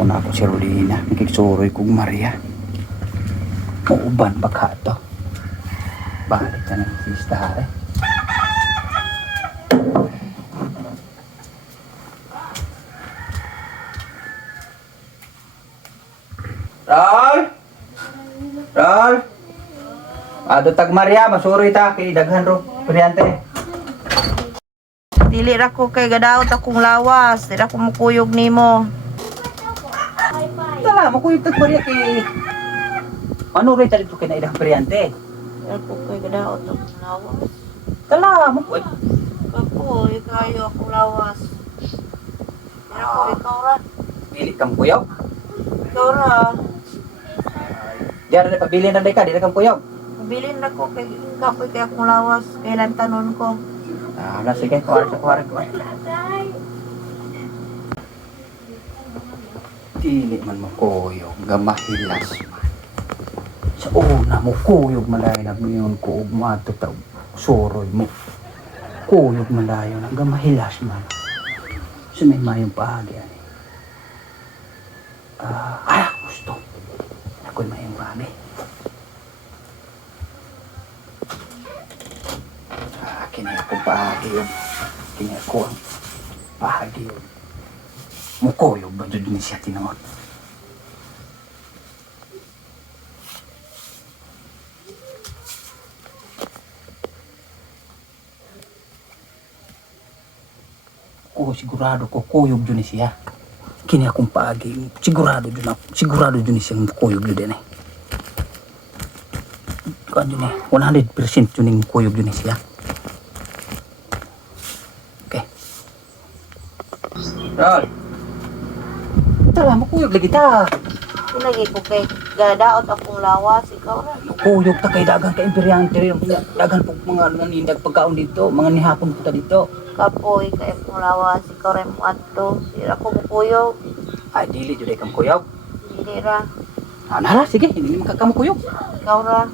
Tao na ako si Rolina. Nakiksuroy kong Maria. Uuban pa ka to. Balik na ng sistare. Rol! Rol! Ado tag Maria, masuroy ta kay daghan ro. Kuryente. Dili ra ko kay gadaot akong lawas, dili ra ko mukuyog nimo. Tala, makuyog tag Maria kay ano rin talit ko kay naidang kuryente. Dili ko kay gadaot akong lawas. Tala, makuyog. Kapoy kayo akong lawas. Dili ko ikaw ra. Dili kang kuyaw. Ikaw ra. Diyan na pabilin na ka, dili kang kuyaw. Bilin na ko kay kapoy kay akong lawas, kailan tanon ko. Ah, sige, kuwari. Dili man makuyog, gamahilas man. Sa una mo kuyog malayo na ngayon ko ug mato ta soroy mo. Kuyog malayo na gamahilas man. Sumay mayong paagi ani. Gusto. Ako'y mayong paagi. Kini akong paagi yun. Kini ako ang paagi yun. Mukuyog ba dyan ni siya tinoon? Sigurado ko kuyog dyan ni siya. Kini akong paagi. Sigurado dyan ni siya mukuyog dyan eh. Kan dyan eh. 100% dyan yung kuyog dyan ni siya. Rol! Tala, makuyog lagi ta. Lagi ko kay gadaot akong lawas, ikaw ra. Makuyog ta kay dagang ka imperyante rin. Dagan po mga nanindag pagkaon dito. Mga nihapon po ta dito. Kapoy kay akong lawas, ikaw ra mo adto. Dili ra ko mukuyog. Ay, dili, juday kang kuyog. Dili ra. Nala, sige, hindi makakamukuyog. Ikaw ra.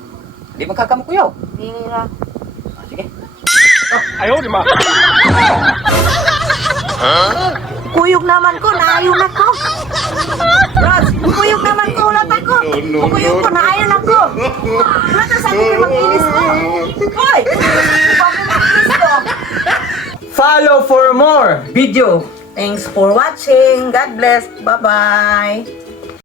Hindi makakamukuyog. Dili ra. Sige. Ayaw, di ma. Kuyog naman ko, naayon ako. Ros, kuyog naman ko, ulat ako. Kuyog ko, naayon ako. Ulat na sabi ko mag-inis ko. Hoy! Bakit mag-inis ko? Follow for more video. Thanks for watching. God bless. Bye-bye.